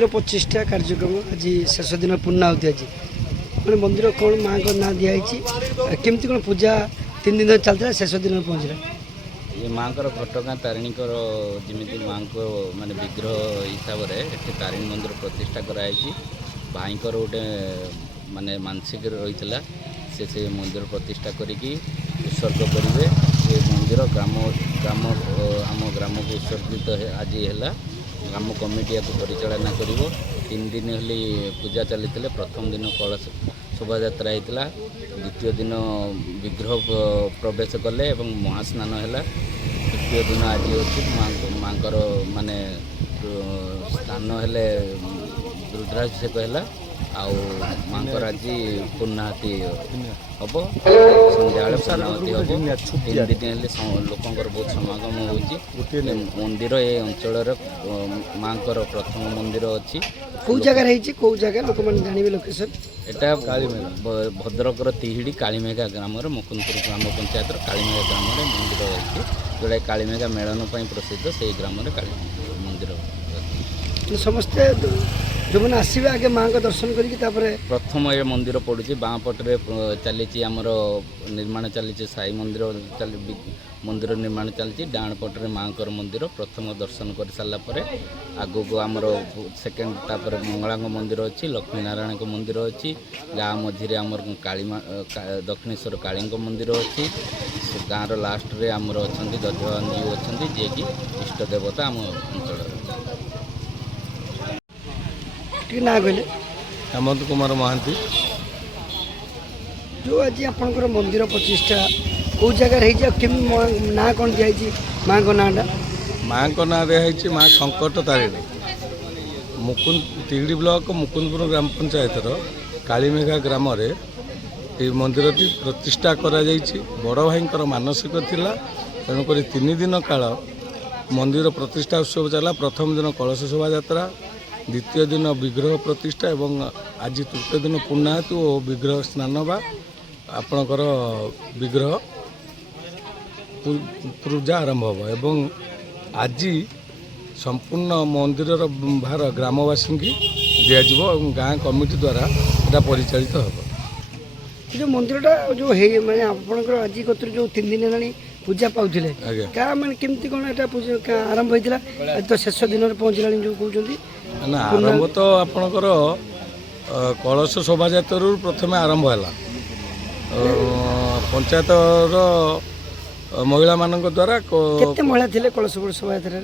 मंदिर 25टा कार्यक्रम आज शेष दिन पूर्णाहुति आज मैंने मंदिर कौन माँ को ना दिखाई केमती कौन पूजा 3 दिन चलता शेष दिन पहुँचला ये माँ को घटगाँ तारिणी जमी माँ को माने विग्रह हिसाब से तारिणी मंदिर प्रतिष्ठा कराई भाई गोटे माने मानसिक रही से मंदिर प्रतिष्ठा करिकी उत्सर्ग करेंगे ये मंदिर ग्राम ग्राम आम ग्राम को उत्सर्गित आज है ग्राम कमिटी या परिचालना कर 3 दिन हेली पूजा चली प्रथम दिन कलश शोभा यात्रा होता द्वितीय दिन विग्रह प्रवेश कले महास्नान है तृतीय दिन आज अच्छी माँ माने स्नान हेले रुद्राभिषेक है आउ माँ आज पूर्णाहुति हम संध्या पूर्णाहुति हम 3 दिन लोकंर बहुत समागम होती मंदिर ये अंचल माँ प्रथम मंदिर अच्छी कौ जगह कौ जगह लोक मैंने जानवे लोकेशन एटा भद्रकर तिहिड़ी कालीमेघा ग्राम मुकुंदपुर ग्राम पंचायत कालीमेघा ग्राम मंदिर अच्छी जोड़ा कालीमेघा मेलन प्रसिद्ध से ग्राम काली मंदिर समस्ते जो मैंने आसवे आगे माँ का दर्शन करें प्रथम ये मंदिर पड़ुची बाँ पटे चली आमर निर्माण चली साई मंदिर मंदिर निर्माण चलती डाण पटे माँ मंदिर प्रथम दर्शन कर सारापर आगू को आमर सेकेंड तापर मंगला मंदिर अच्छी लक्ष्मी नारायण मंदिर अच्छी गाँ मझे आमर काली दक्षिणेश्वर काली मंदिर अच्छी गाँव लास्ट रे आमर अच्छा दध्यवान जी अच्छा जी कि इष्ट देवता आम अंचल ना कहले हेमंत कुमार महांती जो आज आपंकर मंदिर 25टा कौ जगह रही ना कौन दिखाई माँ को नाटा माँ को ना दिखाई माँ संकट तारिणी मुकुंद तिहिड़ी ब्लॉक मुकुंदपुर ग्राम पंचायत कालीमेघा ग्राम ये मंदिर प्रतिष्ठा करा बड़ भाई मानसिक थिला तेणुक 3 दिन काल मंदिर प्रतिष्ठा उत्सव चला प्रथम दिन कलश शोभा यात्रा द्वितीय दिन विग्रह प्रतिष्ठा एवं आज तृतीय दिन पूर्णाहुति और विग्रह स्नान बा आपणकर विग्रह पूजा आरंभ हो एवं आज संपूर्ण मंदिर भार ग्रामवासी की दिज्व गाँ कमिटी द्वारा यहाँ परिचालित हो जो मंदिरटा जो है मैंने आपंकर आज कतर जो 3 दिन है पूजा पाऊले क्या मैंने केमती कौन पूजा आरंभ होता आज तो शेष दिन पहुँचला जो कहते ना आरंभ तो आपणकर कलश शोभा यात्रा प्रथम आरंभ है पंचायत महिला मान द्वारा केते महिला थे कलश शोभा यात्रा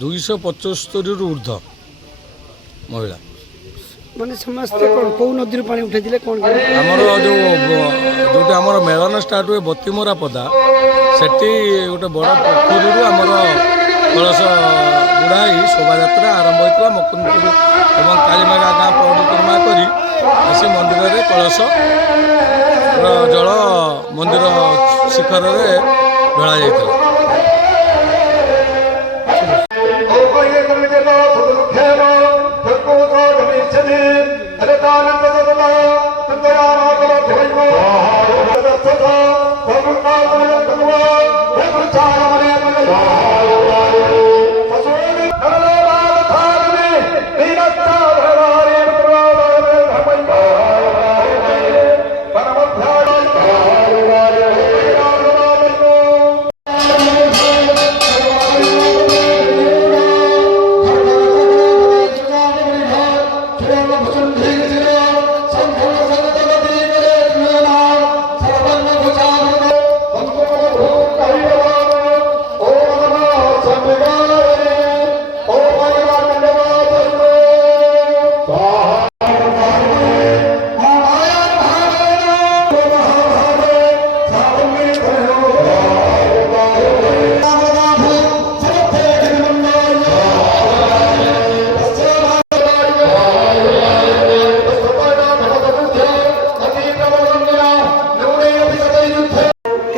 275 ऊर्ध्व महिला माने समस्त कौ नदी पानी उठे कौन आमर जो आमर मेलन स्टार्ट हुए बतीमरा पदा सेठी गोटे बड़ पोखरी आमर कलश बुढ़ाई शोभा यात्रा आरंभ होता मुकुंदपुर एवं कालीमेघा गाँ परिक्रमा कर मंदिर में कलश जल मंदिर शिखर में ढला जाता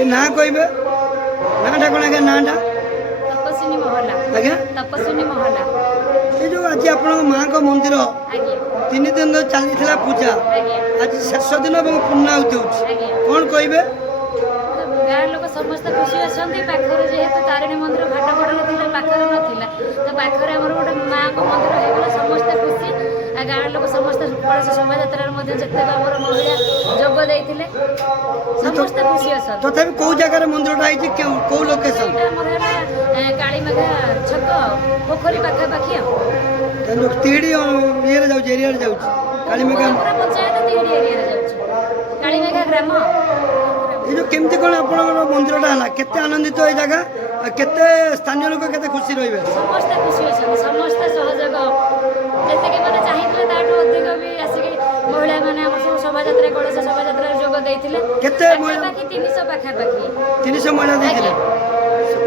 ना कहबे नाटा कौन आगे नाटा तपस्विनी महला आज्ञा तपस्विनी महला ये जो आज आप माँ का मंदिर आज्ञा 3 दिन चली पूजा आज्ञा आज शेष दिन पूर्णाहुति हो आज्ञा कौन कहबे ଗାଁ ଲୋକ ସମସ୍ତେ ଖୁସି ଅଛନ୍ତି। ପାଖରେ ଯେହେତୁ ତାରିଣୀ ମନ୍ଦିର ଘାଟ ବଡ଼ ନଥିଲା, ପାଖରେ ନଥିଲା, ତ ପାଖରେ ଆମର ଗୋଟେ ମାଆଙ୍କ ମନ୍ଦିର ହେଇଗଲା, ସମସ୍ତେ ଖୁସି। ଆଉ ଗାଁ ଲୋକ ସମସ୍ତେ କଳସ ଶୋଭାଯାତ୍ରାରେ ମଧ୍ୟ ଯେତେକ ଆମର ମହିଳା ଯୋଗ ଦେଇଥିଲେ, ସମସ୍ତେ ଖୁସି ଅଛନ୍ତି। ତଥାପି କୋଉ ଜାଗାରେ ମନ୍ଦିରଟା ହେଇଛି, କୋଉ ଲୋକେସନ? ଏଇଟା ଆମର ହେଲା କାଳୀମେଘା ଛକ ପୋଖରୀ ପାଖାପାଖି ଆଉ ତିହିଡି ଇଏରେ ଯାଉଛି, ଏରିଆରେ ଯାଉଛି କାଳୀମେଘା। ପୁରା ପଞ୍ଚାୟତ ତିହିଡି ଏରିଆରେ ଯାଉଛି, କାଳୀମେଘା ଗ୍ରାମ। ଏ ଯୋଉ କେମିତି କ'ଣ ଆପଣଙ୍କର ମନ୍ଦିରଟା ହେଲା, କେତେ ଆନନ୍ଦିତ ଏ ଜାଗା, ଆଉ କେତେ ସ୍ଥାନୀୟ ଲୋକ କେତେ ଖୁସି ରହିବେ? ସମସ୍ତେ ଖୁସି ଅଛନ୍ତି, ସମସ୍ତେ ସହଯୋଗ ଯେତିକି ମାନେ ଚାହିଁଥିଲେ ତାଠୁ ଅଧିକ ବି ଆସିକି ମହିଳାମାନେ ଆମର ସବୁ ଶୋଭାଯାତ୍ରା କଳସ ଶୋଭାଯାତ୍ରାରେ ଯୋଗ ଦେଇଥିଲେ। କେତେ ମହିଳା? ପାଖାପାଖି 300 ପାଖାପାଖି 300 ମହିଳା ଦେଇଥିଲେ।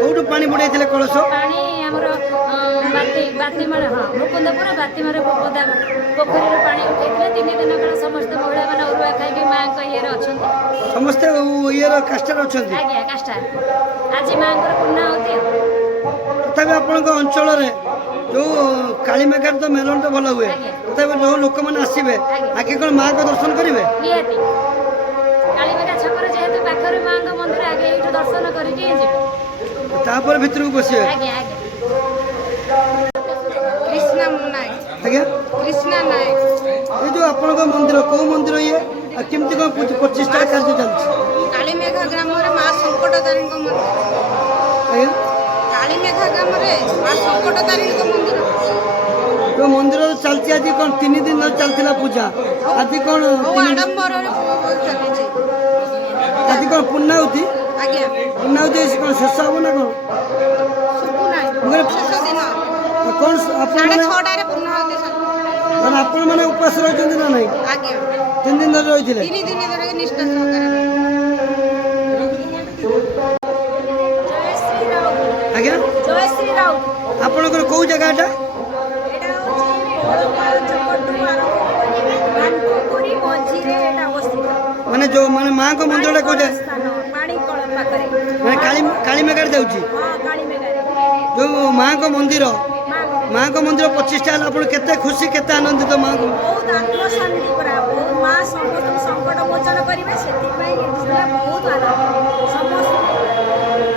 କୋଉଠୁ ପାଣି ବୁଡେଇଥିଲେ କଳସ? ପାଣି ଆମର ବାତିମାର, ହଁ ମୁକୁନ୍ଦପୁର ବାତିମାର ପୋଖରୀରୁ ପାଣି ଉଠେଇଥିଲେ। 3 ଦିନ କାଳ ସମସ୍ତେ ମହିଳାମାନେ ଅରୁଆ ଖାଇକି ମାଆଙ୍କ ଇଏରେ ଅଛନ୍ତି। ସମସ୍ତେ ଇଏର କାଷ୍ଠରେ ଅଛନ୍ତି। ଆଜ୍ଞା କାଷ୍ଠା ଆଜି ମାଆଙ୍କର ପୂର୍ଣ୍ଣାହୁତି ଆଉ। ତଥାପି ଆପଣଙ୍କ ଅଞ୍ଚଳରେ ଯୋଉ କାଳୀମେଘାର ତ ମେଲଣଟା ଭଲ ହୁଏ, ଆଜ୍ଞା। ତଥାପି ଯୋଉ ଲୋକମାନେ ଆସିବେ ଆଗେ କ'ଣ ମାଆଙ୍କ ଦର୍ଶନ କରିବେ? ନିହାତି କାଳୀମେଘା ଛକରେ ଯେହେତୁ ପାଖରେ ମାଆଙ୍କ ମନ୍ଦିର, ଆଗେ ଏଇଠୁ ଦର୍ଶନ କରିକି ହିଁ ଯିବେ, ତାପରେ ଭିତରକୁ ପଶିବେ। ଆଜ୍ଞା ଆଜ୍ଞା। କୃଷ୍ଣା ନାୟକ। ଆଜ୍ଞା, କୃଷ୍ଣା ନାୟକ। ଏ ଯୋଉ ଆପଣଙ୍କ ମନ୍ଦିର କୋଉ ମନ୍ଦିର ଇଏ, ଆଉ କେମିତି କ'ଣ ପ୍ରତିଷ୍ଠା କାର୍ଯ୍ୟ ଚାଲିଛି? କାଳୀମେଘା ଗ୍ରାମରେ ମା ସଙ୍କଟତାରିଣୀଙ୍କ ମନ୍ଦିର। ଆଜ୍ଞା, କାଳୀମେଘା ଗ୍ରାମରେ ମା ସଙ୍କଟତାରିଣୀଙ୍କ ମନ୍ଦିର। ଯୋଉ ମନ୍ଦିର ଚାଲିଛି ଆଜି କ'ଣ 3 ଦିନ ଧରି ଚାଲିଥିଲା ପୂଜା, ଆଜି କ'ଣ ବହୁ ଆଡମ୍ବରରେ ଚାଲିଛି। ଆଜି କ'ଣ ପୂର୍ଣ୍ଣାହୁତି? ଆଜ୍ଞା ପୂର୍ଣ୍ଣାହୁତି କ'ଣ ଶେଷ ହବ ନା କ'ଣ? ସବୁ ନାହିଁ, ଶେଷ ଦିନ କ'ଣ ଆପଣ ମାନେ 6:30ରେ ପୂର୍ଣ୍ଣାହୁତି ସରିବ। ଆପଣ ମାନେ ଉପାସ ରହିଛନ୍ତି ନା ନାହିଁ? ଆଜ୍ଞା 3 ଦିନ ଧରି ରହିଥିଲେ? 3 ଦିନ ଧରି ନିଷ୍ଠା ସହକାରେ। ଆଜ୍ଞା, ଜୟ ଶ୍ରୀ ରାଉତ। ଆପଣଙ୍କର କୋଉ ଜାଗା ଏଟା? ଏଇଟା ହେଉଛି ଛକଠୁ ଆରମ୍ଭ କରି ଭାନପୁରୀ ମଝିରେ ଏଇଟା ଅବସ୍ଥିତ। ମାନେ ଯୋଉ ମାନେ ମାଆଙ୍କ ମନ୍ଦିରଟା କୋଉ ଜାଗା? ସ୍ଥାନ ପାଣିକଳ ପାଖରେ, ମାନେ କାଳୀମେଘାରେ ଯାଉଛି ହଁ କାଳୀମେଘାରେ ଯୋଉ ମାଆଙ୍କ ମନ୍ଦିର। ମାଆଙ୍କ ମନ୍ଦିର ପ୍ରତିଷ୍ଠା ହେଲା, ଆପଣ କେତେ ଖୁସି, କେତେ ଆନନ୍ଦିତ? ମାଆଙ୍କ ବହୁତ ଆତ୍ମଶାନ୍ତି ପୁରା, ବହୁତ ମା ସମସ୍ତଙ୍କୁ ସଙ୍କଟ ମୋଚନ କରିବେ, ସେଥିପାଇଁ ଏଠି ବହୁତ ଆନନ୍ଦ ସମସ୍ତେ।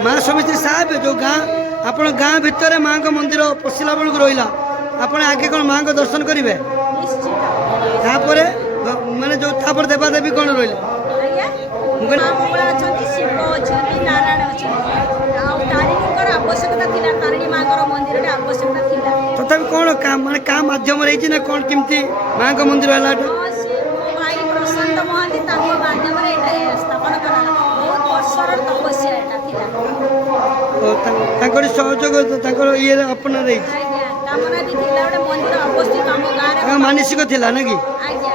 ମା ସମିତି ସାହେବ ଯୋଉ ଗାଁ, ଆପଣ ଗାଁ ଭିତରେ ମାଆଙ୍କ ମନ୍ଦିର ପଶିଲା ବେଳକୁ ରହିଲା, ଆପଣ ଆଗେ କ'ଣ ମାଆଙ୍କ ଦର୍ଶନ କରିବେ? ନିଶ୍ଚିତ ତାପରେ ମାନେ ଯୋଉ ତାପରେ ଦେବାଦେବୀ କ'ଣ ରହିଲେ? ଆଜ୍ଞା। ମୁଁ କହିଲି ମା ମଙ୍ଗଳା ଅଛନ୍ତି, ଶିବ ଅଛନ୍ତି, ନାରାୟଣ ଅଛନ୍ତି, ଆଉ ତାରିଣୀଙ୍କର ଆବଶ୍ୟକତା ଥିଲା, ତାରିଣୀ ମାଙ୍କର ମନ୍ଦିରଟେ ଆବଶ୍ୟକତା ଥିଲା। ତଥାପି କ'ଣ ମାନେ କାହା ମାଧ୍ୟମରେ ହେଇଛି ନା କ'ଣ, କେମିତି ମାଆଙ୍କ ମନ୍ଦିର ହେଲା ଏଟା? ହଁ, ସେ ମୋ ଭାଇ ପ୍ରଶାନ୍ତ ମହାନ୍ତି ତାଙ୍କ ମାଧ୍ୟମରେ ଏଇଟା ସ୍ଥାପନ କରାଗଲା। ବହୁତ ବର୍ଷର ତପସ୍ୟା ଏଇଟା ଥିଲା। ତାଙ୍କରି ସହଯୋଗ ତାଙ୍କର ଇଏରେ ଅପନାରେ ହେଇଛି। ଆଜ୍ଞା କାମନା ବି ଥିଲା, ଗୋଟେ ମନ୍ଦିର ଅବସ୍ଥିତ ଆମ ଗାଁରେ। ତାଙ୍କ ମାନସିକ ଥିଲା ନା କି? ଆଜ୍ଞା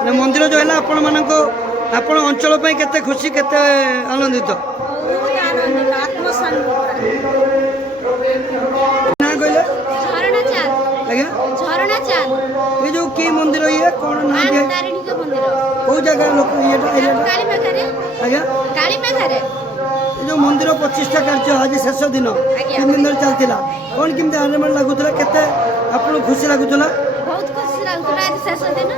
ମାନେ ମନ୍ଦିର ଯୋଉ ହେଲା ଆପଣ ଅଞ୍ଚଳ ପାଇଁ କେତେ ଖୁସି, କେତେ ଆନନ୍ଦିତ? ବହୁତ ଆନନ୍ଦିତ, ଆତ୍ମଶାନ୍ତି ପୁରା। ନା କହିଲେ? ଝରଣା ଚାନ୍ଦ, ଆଜ୍ଞା, ଝରଣା ଚାନ୍ଦ, ଏ ଯୋଉ କି ମନ୍ଦିର ଇଏ କ'ଣ ନା ମା ଦିଆ? ତାରିଣୀଙ୍କ ମନ୍ଦିର କୋଉ ଜାଗାରେ ଲୋକ ଇଏଟା ଏରିଆଟା? କାଳୀମେଘାରେ। ଆଜ୍ଞା, କାଳୀମେଘାରେ ଏ ଯୋଉ ମନ୍ଦିର ପ୍ରତିଷ୍ଠା କାର୍ଯ୍ୟ ଆଜି ଶେଷ ଦିନ, ଆଜ୍ଞା। 3 ଦିନ ଧରି ଚାଲିଥିଲା, କ'ଣ କେମିତି ଆନନ୍ଦ ଲାଗୁଥିଲା, କେତେ ଆପଣଙ୍କୁ ଖୁସି ଲାଗୁଥିଲା? ବହୁତ ଖୁସି ଲାଗୁଥିଲା। ଆଜି ଶେଷ ଦିନ,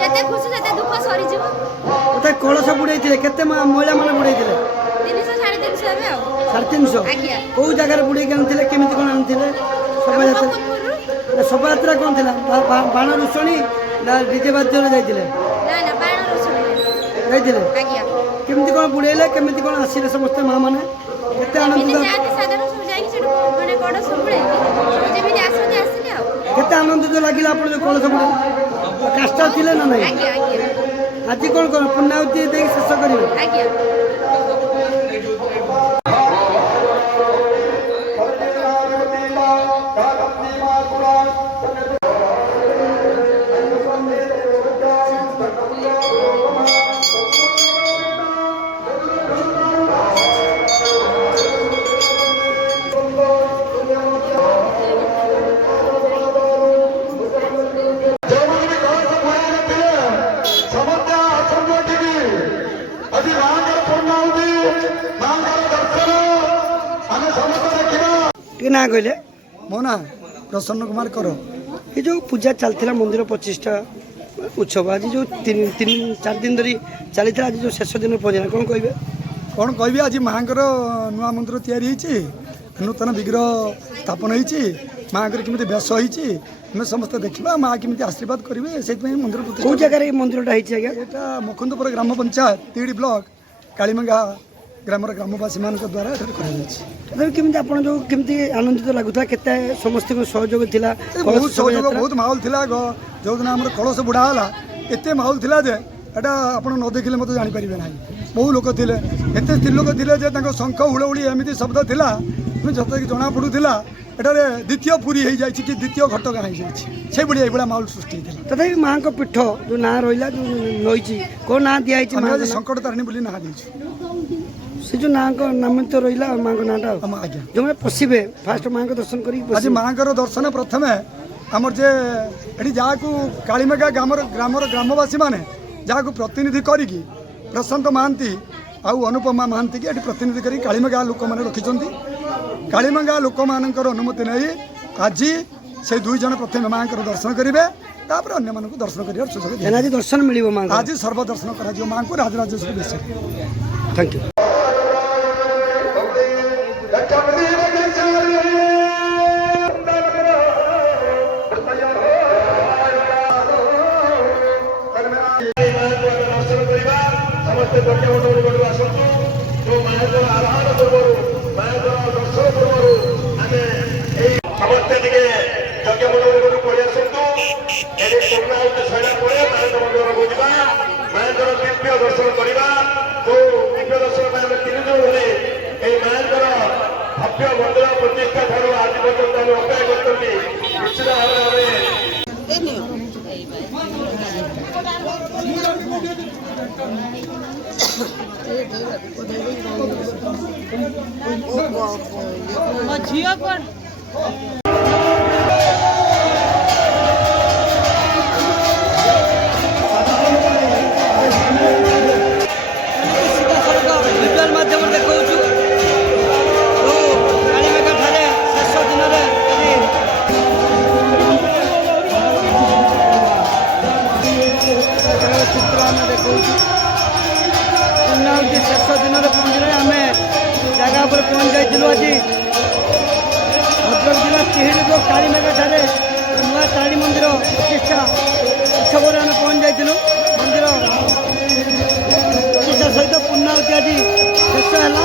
ଯେତେ ଖୁସି ସେତେ ଦୁଃଖ ସରିଯିବ। ତଥାପି କଳସ ବୁଡେଇଥିଲେ, କେତେ ମହିଳା ମାନେ ବୁଡେଇଥିଲେ? 300 350 ହେବେ ଆଉ। 350? ଆଜ୍ଞା। କୋଉ ଜାଗାରେ ବୁଡେଇକି ଆଣିଥିଲେ, କେମିତି କ'ଣ ଆଣିଥିଲେ? ଶୋଭାଯାତ୍ରା ଶୋଭାଯାତ୍ରା କ'ଣ ଥିଲା? ବାଣ ରୋଷଣୀ ନା ଡିଜେ ବାଦ୍ୟରେ ଯାଇଥିଲେ? ନା ବାଣ ରୋଷଣୀରେ ଯାଇଥିଲେ? ଆଜ୍ଞା। କେମିତି କ'ଣ ବୁଡେଇଲେ, କେମିତି କ'ଣ ଆସିଲେ ସମସ୍ତେ ମା ମାନେ, କେତେ ଆନନ୍ଦିତ? ଯାଆନ୍ତି ସାଧାରଣ ସବୁ ଯାଇକି ସେଠୁ ମାନେ କଡ଼ ସବୁଳେଇକି ଯେମିତି ଆସନ୍ତି ଆସିଲେ ଆଉ। କେତେ ଆନନ୍ଦିତ ଲାଗିଲା ଆପଣ ଯୋଉ କଳସ ବୁଡେଇଲେ? କାଷ୍ଠା ଥିଲେ ନା ନାହିଁ? ଆଜ୍ଞା ଆଜ୍ଞା ଆଜି କ'ଣ ପୂର୍ଣ୍ଣାହୁତି ଦେଇକି ଶେଷ କରିବେ? ଆଜ୍ଞା। ଟିକେ ନା କହିଲେ? ମୋ ନାଁ ପ୍ରସନ୍ନ କୁମାର କର। ଏ ଯୋଉ ପୂଜା ଚାଲିଥିଲା ମନ୍ଦିର ପ୍ରତିଷ୍ଠା ଉତ୍ସବ, ଆଜି ଯୋଉ 3-4 ଦିନ ଧରି ଚାଲିଥିଲା, ଆଜି ଯୋଉ ଶେଷ ଦିନ ପହଞ୍ଚିଲା, କ'ଣ କହିବେ? କ'ଣ କହିବି ଆଜି ମାଆଙ୍କର ନୂଆ ମନ୍ଦିର ତିଆରି ହେଇଛି, ନୂତନ ବିଗ୍ରହ ସ୍ଥାପନ ହେଇଛି, ମାଆଙ୍କର କେମିତି ବେଶ ହେଇଛି ଆମେ ସମସ୍ତେ ଦେଖିବା, ମା କେମିତି ଆଶୀର୍ବାଦ କରିବେ, ସେଇଥିପାଇଁ ମନ୍ଦିର କୋଉ ପ୍ରତିଷ୍ଠା। ଜାଗାରେ ଏଇ ମନ୍ଦିରଟା ହେଇଛି ଆଜ୍ଞା? ଏଇଟା ମୁକୁନ୍ଦପୁର ଗ୍ରାମ ପଞ୍ଚାୟତ ତିହିଡ଼ି ବ୍ଲକ କାଳିମେଘା ଗ୍ରାମର ଗ୍ରାମବାସୀମାନଙ୍କ ଦ୍ୱାରା ଏଠାରେ କରାଯାଇଛି। ତଥାପି କେମିତି ଆପଣ ଯୋଉ କେମିତି ଆନନ୍ଦିତ ଲାଗୁଥିଲା, କେତେ ସମସ୍ତଙ୍କ ସହଯୋଗ ଥିଲା? ବହୁତ ସହଯୋଗ, ବହୁତ ମାହୋଲ ଥିଲା। ଯେଉଁଦିନ ଆମର କଳସ ବୁଡ଼ା ହେଲା ଏତେ ମାହୋଲ ଥିଲା ଯେ ଏଇଟା ଆପଣ ନ ଦେଖିଲେ ମୋତେ ଜାଣିପାରିବେ ନାହିଁ। ବହୁ ଲୋକ ଥିଲେ, ଏତେ ସ୍ତ୍ରୀ ଲୋକ ଥିଲେ ଯେ ତାଙ୍କ ଶଙ୍ଖ ହୁଳହୁଳି ଏମିତି ଶବ୍ଦ ଥିଲା ଯତକି ଜଣାପଡ଼ୁଥିଲା ଏଠାରେ ଦ୍ୱିତୀୟ ପୁରୀ ହେଇଯାଇଛି କି ଦ୍ୱିତୀୟ ଘଟଗାଁ ହେଇଯାଇଛି। ସେଇଭଳି ଏଇଭଳିଆ ମାହୋଲ ସୃଷ୍ଟି ହେଇଥିଲା। ତଥାପି ମାଆଙ୍କ ପୀଠ ଯୋଉ ନାଁ ରହିଲା, ଯୋଉ ରହିଛି କୋଉ ନାଁ ଦିଆହେଇଛି? ଆମେ ଆଜି ସଙ୍କଟ ତାରିଣୀ ବୋଲି ନାଁ ଦେଇଛୁ। ସେ ଯୋଉ ନାଁଙ୍କ ନାମିତ ରହିଲା ମାଆଙ୍କ ନାଁଟା। ଆଜ୍ଞା, ଯୋଉମାନେ ପଶିବେ ଫାଷ୍ଟ ମାଆଙ୍କ ଦର୍ଶନ କରିକି ଆଜି ପଶିବେ। ମାଆଙ୍କର ଦର୍ଶନ ପ୍ରଥମେ ଆମର ଯେ ଏଠି ଯାହାକୁ କାଳିମେଘା ଗ୍ରାମର ଗ୍ରାମବାସୀମାନେ ଯାହାକୁ ପ୍ରତିନିଧି କରିକି ପ୍ରଶାନ୍ତ ମହାନ୍ତି ଆଉ ଅନୁପମା ମହାନ୍ତିକି ଏଠି ପ୍ରତିନିଧି କରି କାଳିମେଘା ଲୋକମାନେ ରଖିଛନ୍ତି। କାଳିମେଘା ଲୋକମାନଙ୍କର ଅନୁମତି ନେଇ ଆଜି ସେ ଦୁଇ ଜଣ ପ୍ରଥମେ ମାଆଙ୍କର ଦର୍ଶନ କରିବେ, ତାପରେ ଅନ୍ୟମାନଙ୍କୁ ଦର୍ଶନ କରିବାର ସୁଯୋଗ ଦିଆଯିବ। ଆଜି ଦର୍ଶନ ମିଳିବ ମାଆଙ୍କ। ଆଜି ସର୍ବଦର୍ଶନ କରାଯିବ ମାଆଙ୍କୁ ରାଜରାଜେଶ୍ୱରୀ ବେଶରେ। Thank you. ସମସ୍ତେ ଯଜ୍ଞ ମଣ୍ଡପକୁ ଆସନ୍ତୁ। ଯେଉଁ ମାଆଙ୍କର ଆରାଧନା ପୂର୍ବରୁ ମାଆଙ୍କର ଦର୍ଶନ ପୂର୍ବରୁ ଆମେ ଏଇ ସମସ୍ତେ ଟିକେ ଯଜ୍ଞ ମଣ୍ଡପକୁ ପଳେଇ ଆସନ୍ତୁ। ଏଠି ପୂର୍ଣ୍ଣାହୁତି ସରିଲା ପରେ ମାଆଙ୍କ ମନ୍ଦିରକୁ ଯିବା, ମାଆଙ୍କର ଦିବ୍ୟ ଦର୍ଶନ କରିବା। ଯେଉଁ ଦିବ୍ୟ ଦର୍ଶନ ପାଇଁ ଆମେ 3 ଦିନ ଧରି ଏଇ ମାଆଙ୍କର ଭବ୍ୟ ମନ୍ଦିର ପ୍ରତିଷ୍ଠା ଠାରୁ ଆଜି ପର୍ଯ୍ୟନ୍ତ ଆମେ ଅପେକ୍ଷା କରୁଛନ୍ତି। ନିଶ୍ଚିତ ଭାବରେ ଆମେ ଝିଅ କଣ ଭିଜୁଆଲ ମାଧ୍ୟମରେ ଦେଖାଉଛୁ କାଳିମେଘା ଠାରେ ଶେଷ ଦିନରେ ଚିତ୍ର ଆମେ ଦେଖାଉଛୁ। ପୂର୍ଣ୍ଣାହୁତି ଶେଷ ଦିନରେ ପହଞ୍ଚିଲେ ଆମେ ଜାଗା ଉପରେ ପହଞ୍ଚି ଯାଇଥିଲୁ। ଆଜି ଭଦ୍ରକ ଜିଲ୍ଲା ତିହିଡ଼ି ବ୍ଲକ କାଳିମେଘା ଠାରେ ନୂଆ ତାରିଣୀ ମନ୍ଦିର ପ୍ରତିଷ୍ଠା ଉତ୍ସବରେ ଆମେ ପହଞ୍ଚି ଯାଇଥିଲୁ। ମନ୍ଦିର ପ୍ରତିଷ୍ଠା ସହିତ ପୂର୍ଣ୍ଣାହୁତି ଆଜି ଶେଷ ହେଲା।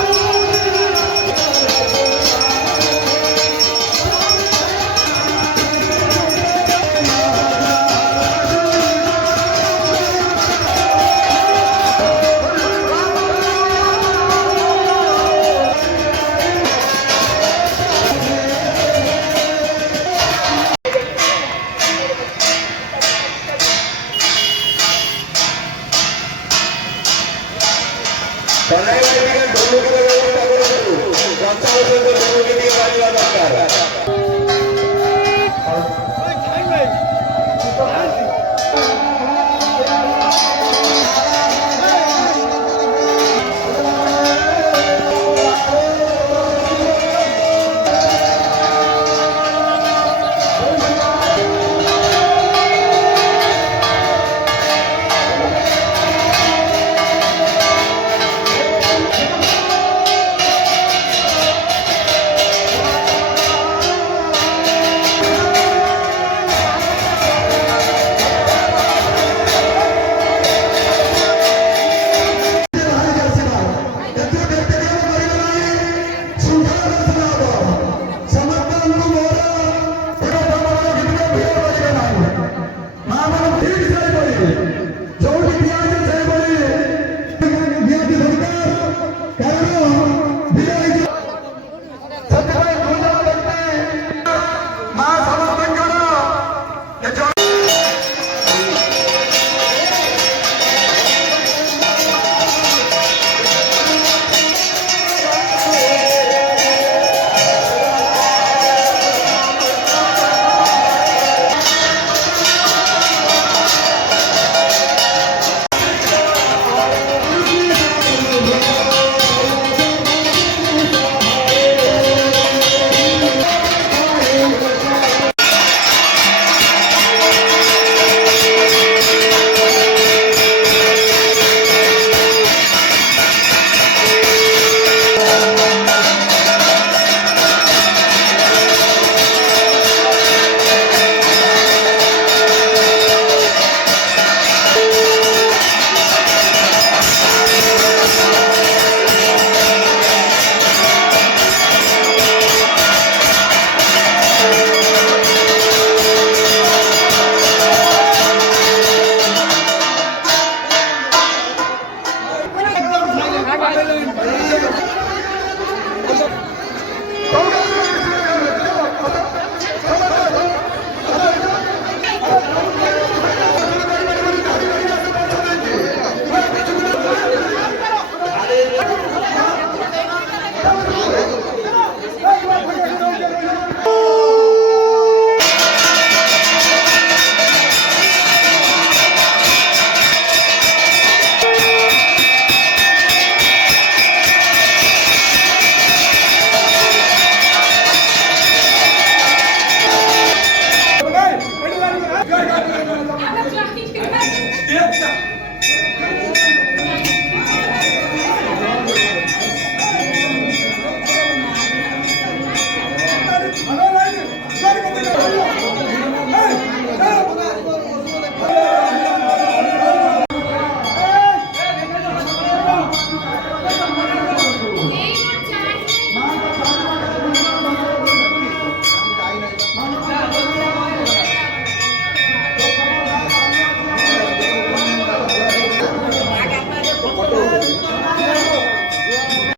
ସମସ୍ତଙ୍କୁ ମୋର